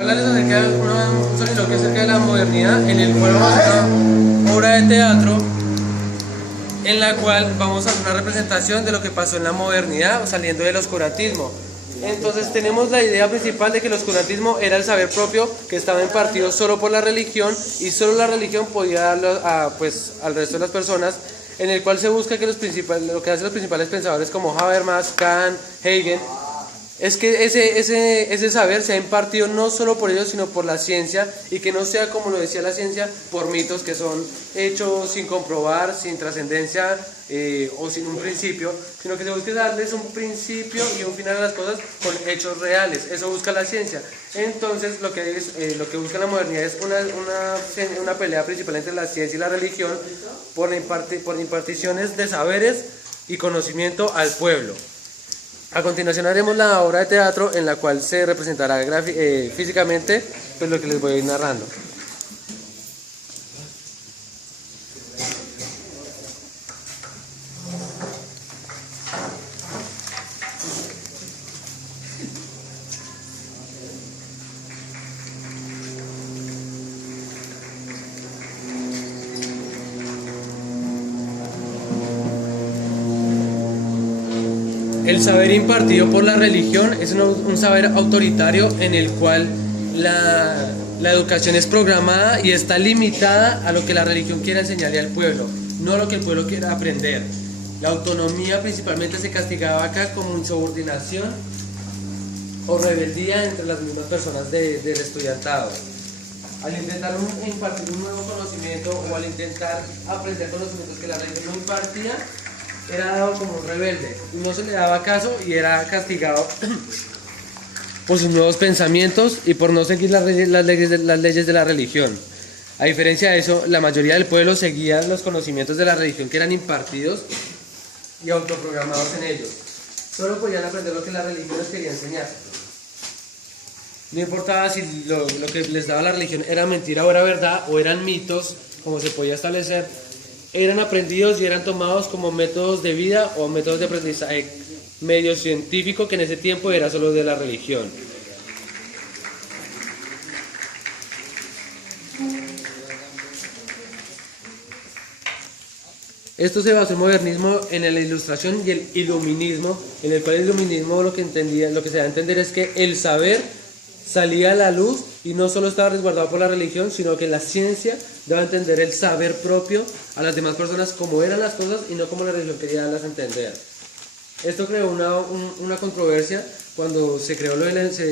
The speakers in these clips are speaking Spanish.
Hablarles acerca de un soliloquio acerca de la modernidad, en el cual vamos a hacer una obra de teatro en la cual vamos a hacer una representación de lo que pasó en la modernidad saliendo del oscurantismo. Entonces tenemos la idea principal de que el oscurantismo era el saber propio que estaba impartido solo por la religión y solo la religión podía darlo al resto de las personas, en el cual se busca que lo que hacen los principales pensadores como Habermas, Kant, Hegel, es que ese saber sea impartido no solo por ellos, sino por la ciencia, y que no sea, como lo decía la ciencia, por mitos que son hechos sin comprobar, sin trascendencia o sin un principio, sino que se busque darles un principio y un final a las cosas con hechos reales. Eso busca la ciencia. Entonces lo que busca la modernidad es una pelea principal entre la ciencia y la religión por imparticiones de saberes y conocimiento al pueblo. A continuación haremos la obra de teatro en la cual se representará físicamente pues lo que les voy a ir narrando. El saber impartido por la religión es un saber autoritario en el cual la educación es programada y está limitada a lo que la religión quiera enseñarle al pueblo, no a lo que el pueblo quiera aprender. La autonomía principalmente se castigaba acá como insubordinación o rebeldía entre las mismas personas del estudiantado. Al intentar impartir un nuevo conocimiento o al intentar aprender conocimientos que la religión no impartía, era dado como un rebelde y no se le daba caso y era castigado por sus nuevos pensamientos y por no seguir las leyes de la religión. A diferencia de eso, la mayoría del pueblo seguía los conocimientos de la religión que eran impartidos y autoprogramados en ellos. Solo podían aprender lo que la religión les quería enseñar. No importaba si lo que les daba la religión era mentira o era verdad o eran mitos, como se podía establecer, eran aprendidos y eran tomados como métodos de vida o métodos de aprendizaje medio científico, que en ese tiempo era solo de la religión. Esto se basó en el modernismo, en la ilustración y el iluminismo, en el cual el iluminismo lo que se da a entender es que el saber salía a la luz y no solo estaba resguardado por la religión, sino que la ciencia daba a entender el saber propio a las demás personas como eran las cosas y no como la religión quería darlas a entender. Esto creó una controversia cuando se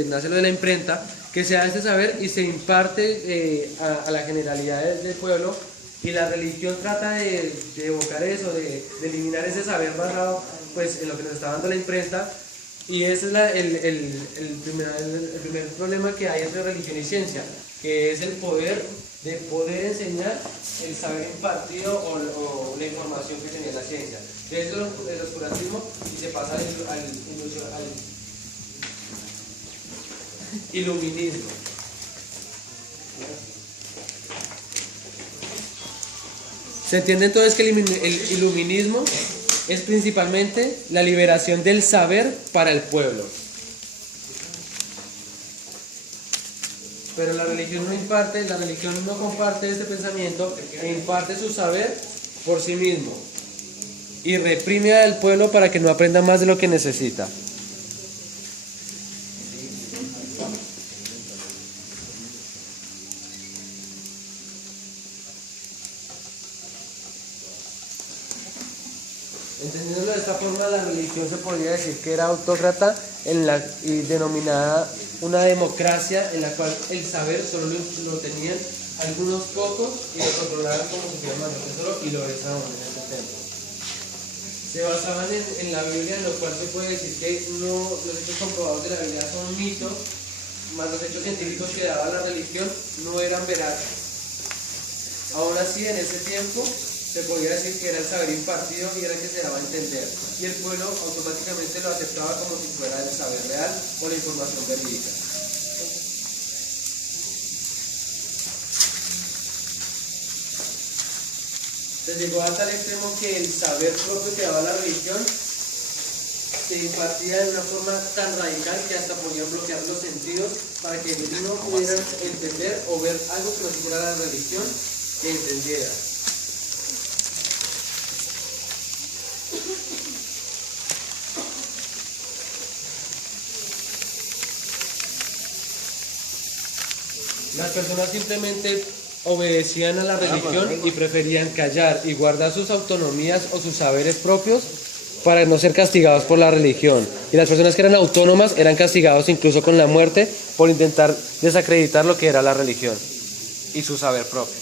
nace lo de la imprenta, que se da este saber y se imparte a la generalidad del pueblo, y la religión trata de evocar eso, de eliminar ese saber basado pues, en lo que nos está dando la imprenta. Y ese es el primer problema que hay entre religión y ciencia, que es el poder de poder enseñar el saber impartido o la información que tenía la ciencia. De eso el oscurantismo y se pasa al iluminismo. Se entiende entonces que el iluminismo es principalmente la liberación del saber para el pueblo. Pero la religión no comparte este pensamiento e imparte su saber por sí mismo y reprime al pueblo para que no aprenda más de lo que necesita. Entendiéndolo de esta forma, la religión se podría decir que era autócrata y denominada una democracia en la cual el saber solo lo tenían algunos pocos y lo controlaban como si fuera mayor tesoro, y lo es aún en este tiempo. Se basaban en la Biblia, en lo cual se puede decir que los hechos comprobados de la Biblia son mitos, más los hechos científicos que daba la religión no eran veraces. Aún así, en ese tiempo se podría decir que era el saber impartido y era el que se daba a entender, y el pueblo automáticamente lo aceptaba como si fuera el saber real o la información verídica. Se llegó a tal extremo que el saber propio que daba la religión se impartía de una forma tan radical que hasta podían bloquear los sentidos para que no pudieran entender o ver algo que no fuera la religión que entendiera. Las personas simplemente obedecían a la religión y preferían callar y guardar sus autonomías o sus saberes propios para no ser castigados por la religión. Y las personas que eran autónomas eran castigados incluso con la muerte por intentar desacreditar lo que era la religión y su saber propio.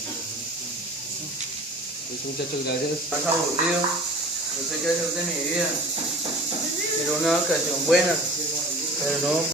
Listo, muchachos, gracias. Estás aburrido, no sé qué hacer de mi vida. Quiero una ocasión buena, pero no.